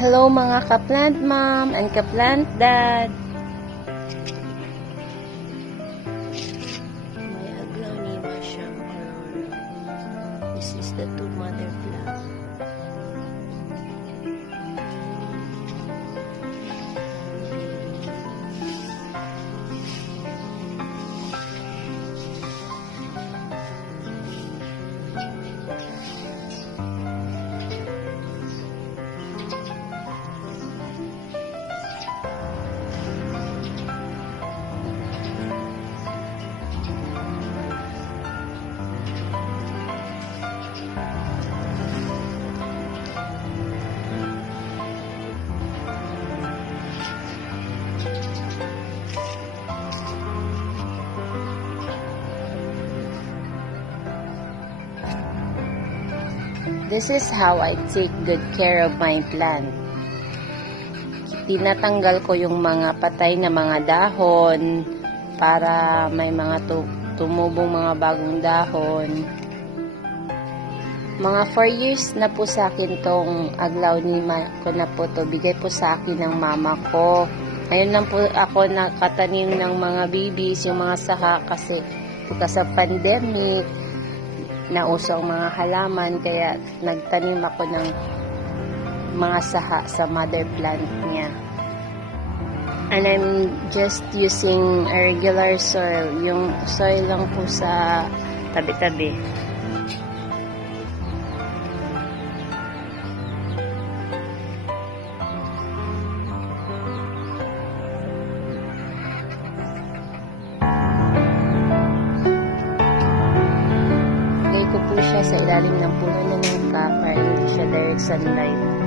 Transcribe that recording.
Hello mga ka-plant mom and ka-plant dad. This is how I take good care of my plant. Tinatanggal ko yung mga patay na mga dahon para may mga tu- tumubong mga bagong dahon. Mga 4 years na po sa akin tong aglaw ni ma- ko na po to. Bigay po sa akin ng mama ko. Ngayon lang po ako nakatanim ng mga babies, yung mga saha kasi because of pandemic, nauso ang mga halaman kaya nagtanim ako ng mga saha sa mother plant niya. And I'm just using a regular soil, yung soil lang po sa tabi-tabi. Sa ilalim ng puno na nangka para hindi siya direct sunlight.